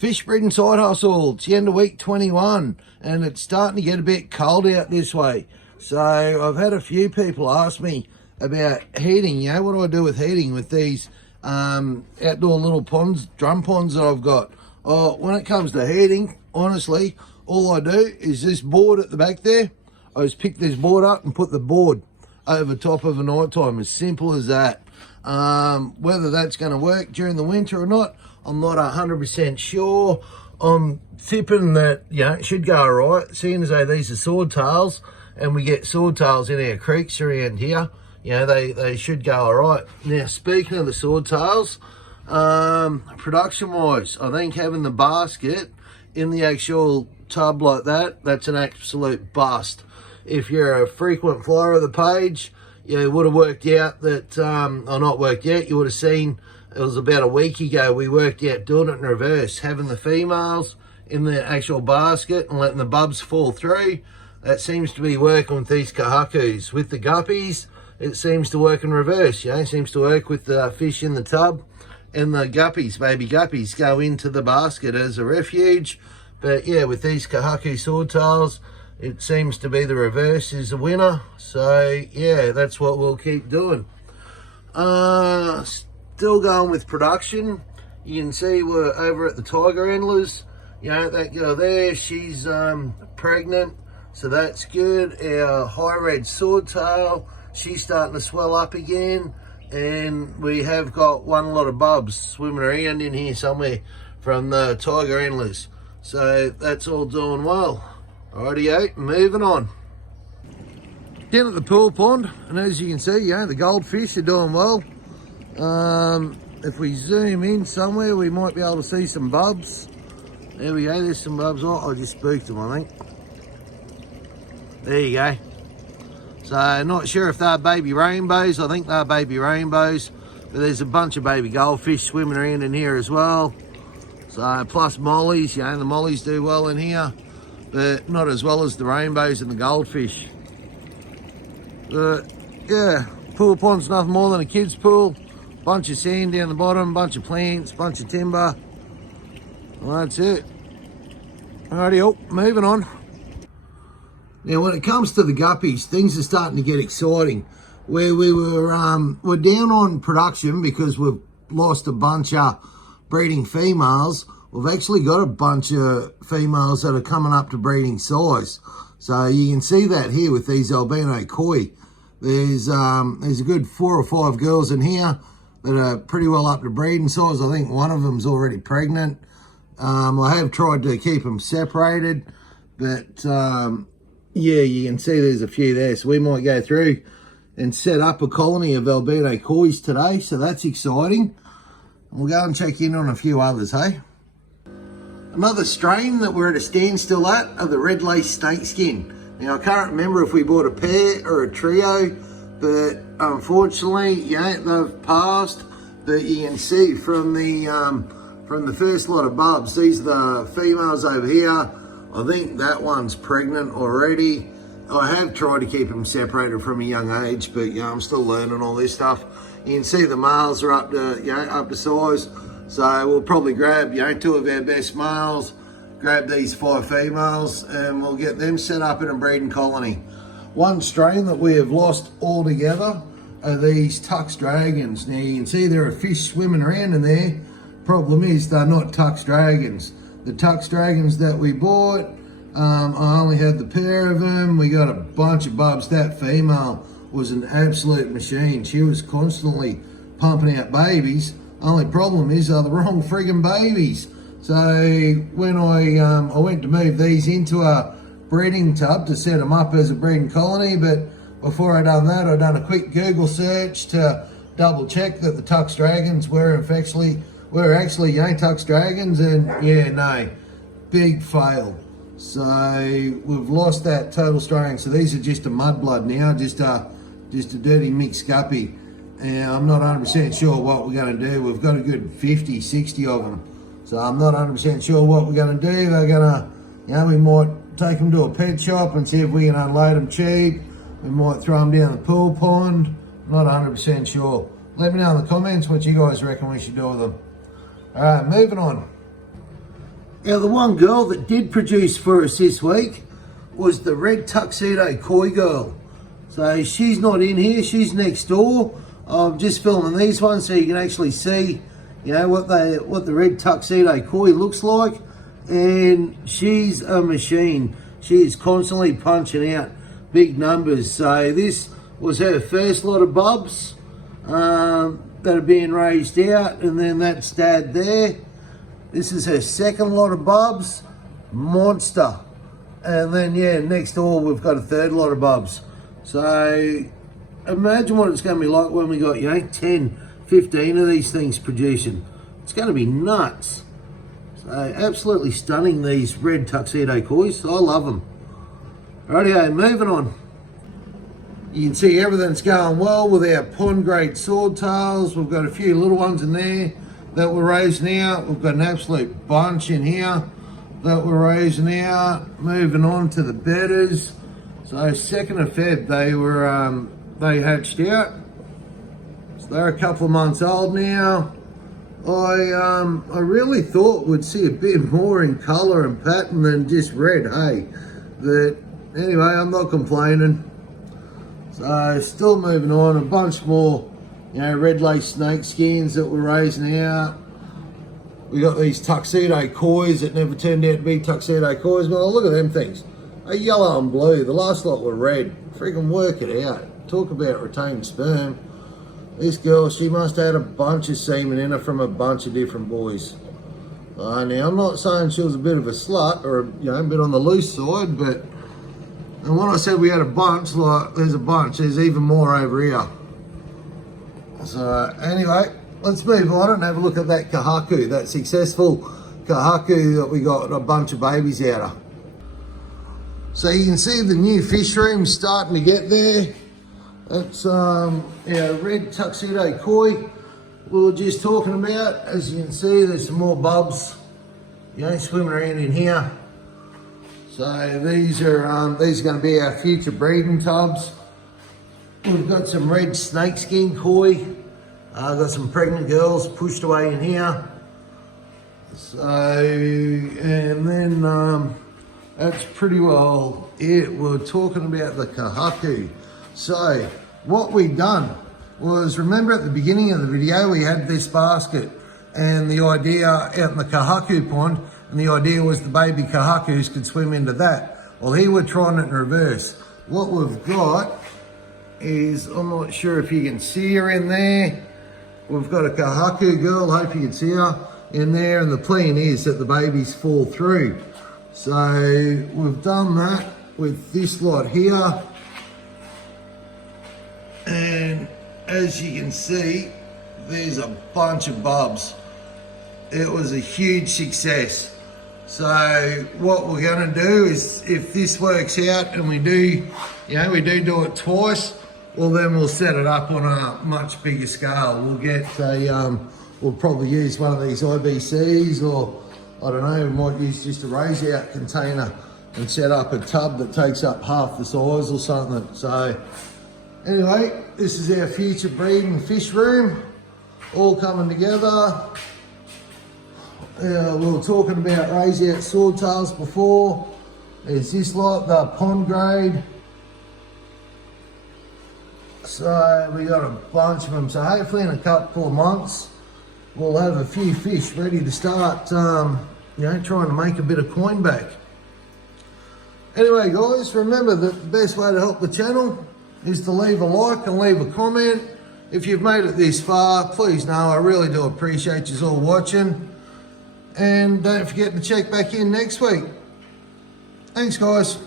Fish breeding side hustle. It's the end of week 21 and it's starting to get a bit cold out this way. So I've had a few people ask me about heating. You know, what do I do with heating with these outdoor little ponds, drum ponds that I've got? Oh, when it comes to heating, honestly, all I do is this board at the back there. I just pick this board up and put the board over top of a night time. As simple as that. Whether that's going to work during the winter or not, I'm not 100% sure. I'm tipping that, you know, it should go all right, seeing as though these are swordtails and we get swordtails in our creeks around here. You know, they should go all right. Now, speaking of the swordtails, production-wise, I think having the basket in the actual tub like that, that's an absolute bust. If you're a frequent flyer of the page, you would have worked out that, or not worked out, you would have seen, it was about a week ago, we worked out doing it in reverse, having the females in the actual basket and letting the bubs fall through. That seems to be working with these kahakus. With the guppies, it seems to work in reverse, you know, it seems to work with the fish in the tub and the guppies, baby guppies, go into the basket as a refuge. But yeah, with these kahaku swordtails, it seems to be the reverse is the winner. So yeah, that's what we'll keep doing. Still going with production. You can see we're over at the Tiger Endlers. You know, that girl there, she's pregnant, so that's good. Our high red swordtail, she's starting to swell up again. And we have got one lot of bubs swimming around in here somewhere from the Tiger Endlers. So that's all doing well. Rightio, moving on. Down at the pool pond, and as you can see, you know, the goldfish are doing well. If we zoom in somewhere, we might be able to see some bubs. There we go, there's some bubs. Oh, I just spooked them, I think. There you go. So, not sure if they're baby rainbows. I think they're baby rainbows. But there's a bunch of baby goldfish swimming around in here as well. So, plus mollies, you know, the mollies do well in here. But not as well as the rainbows and the goldfish. But, yeah, pool pond's nothing more than a kid's pool. Bunch of sand down the bottom, bunch of plants, bunch of timber. Well, that's it. Alrighty, moving on. Now, when it comes to the guppies, things are starting to get exciting. Where we're down on production because we've lost a bunch of breeding females. We've actually got a bunch of females that are coming up to breeding size. So you can see that here with these albino koi. There's a good 4 or 5 girls in here that are pretty well up to breeding size. I think one of them's already pregnant. I have tried to keep them separated, but yeah, you can see there's a few there. So we might go through and set up a colony of albino kois today. So that's exciting. We'll go and check in on a few others, hey? Another strain that we're at a standstill at are the red lace snakeskin. Now, I can't remember if we bought a pair or a trio, but unfortunately, yeah, they've passed. But you can see from the first lot of bubs, these are the females over here. I think that one's pregnant already. I have tried to keep them separated from a young age, but you know, I'm still learning all this stuff. You can see the males are up to, you know, up to size. So we'll probably grab, you know, 2 of our best males, grab these 5 females, and we'll get them set up in a breeding colony. One strain that we have lost altogether are these Tux Dragons. Now you can see there are fish swimming around in there. Problem is they're not Tux Dragons. The Tux Dragons that we bought, I only had the pair of them. We got a bunch of bubs. That female was an absolute machine. She was constantly pumping out babies. Only problem is they're the wrong friggin' babies. So when I went to move these into a breeding tub to set them up as a breeding colony, but before I done that, I done a quick Google search to double check that the Tux Dragons were actually young Tux Dragons, and yeah, no, big fail. So we've lost that total strain. So these are just a mudblood now, just a dirty mixed guppy. And I'm not 100% sure what we're going to do. We've got a good 50, 60 of them. So I'm not 100% sure what we're going to do. They're going to, you know, we might take them to a pet shop and see if we can unload them cheap. We might throw them down the pool pond. Not 100% sure. Let me know in the comments what you guys reckon we should do with them. All right, moving on. Now, the one girl that did produce for us this week was the red tuxedo koi girl. So she's not in here, she's next door. I'm just filming these ones so you can actually see, you know, what the red tuxedo koi looks like. And she's a machine. She is constantly punching out big numbers. So this was her first lot of bubs that are being raised out, and then that's Dad there. This is her second lot of bubs, monster. And then, yeah, next door we've got a third lot of bubs. So imagine what it's going to be like when we got, you know, 10, 15 of these things producing. It's going to be nuts. So absolutely stunning, these red tuxedo kois. I love them. Rightio, moving on. You can see everything's going well with our pond grade swordtails. We've got a few little ones in there that we're raising out. We've got an absolute bunch in here that we're raising out. Moving on to the bedders. So 2nd of Feb they hatched out. So they're a couple of months old now. I really thought we'd see a bit more in colour and pattern than just red, hey. But anyway, I'm not complaining. So still moving on, a bunch more, you know, red lace snake skins that we're raising out. We got these tuxedo kois that never turned out to be tuxedo kois. Well, look at them things. A yellow and blue. The last lot were red. Freaking work it out. Talk about retained sperm. This girl, she must have had a bunch of semen in her from a bunch of different boys. Now, I'm not saying she was a bit of a slut or, you know, a bit on the loose side, but and when I said we had a bunch, like, there's a bunch. There's even more over here. So, anyway, let's move on and have a look at that kahaku, that successful kahaku that we got a bunch of babies out of. So you can see the new fish room starting to get there. That's our red tuxedo koi we were just talking about. As you can see, there's some more bubs, you know, swimming around in here. So these are going to be our future breeding tubs. We've got some red snakeskin koi. Got some pregnant girls pushed away in here. So, and then that's pretty well it. We're talking about the kahaku. So what we done was, remember at the beginning of the video we had this basket and the idea out in the kahaku pond, and the idea was the baby kahakus could swim into that. Well, here we're trying it in reverse. What we've got is, I'm not sure if you can see her in there. We've got a kahaku girl, hope you can see her in there, and the plan is that the babies fall through. So we've done that with this lot here. And as you can see, there's a bunch of bubs. It was a huge success. So what we're going to do is, if this works out and we do it twice, well then we'll set it up on a much bigger scale. We'll get we'll probably use one of these IBCs, or I don't know, we might use just a raise out container and set up a tub that takes up half the size or something. So anyway, this is our future breeding fish room, all coming together. We were talking about raise out swordtails before. There's this lot, the pond grade. So we got a bunch of them. So hopefully in a couple of months, we'll have a few fish ready to start, trying to make a bit of coin back. Anyway, guys, remember that the best way to help the channel is to leave a like and leave a comment. If you've made it this far, please know I really do appreciate you all watching. And don't forget to check back in next week. Thanks, guys.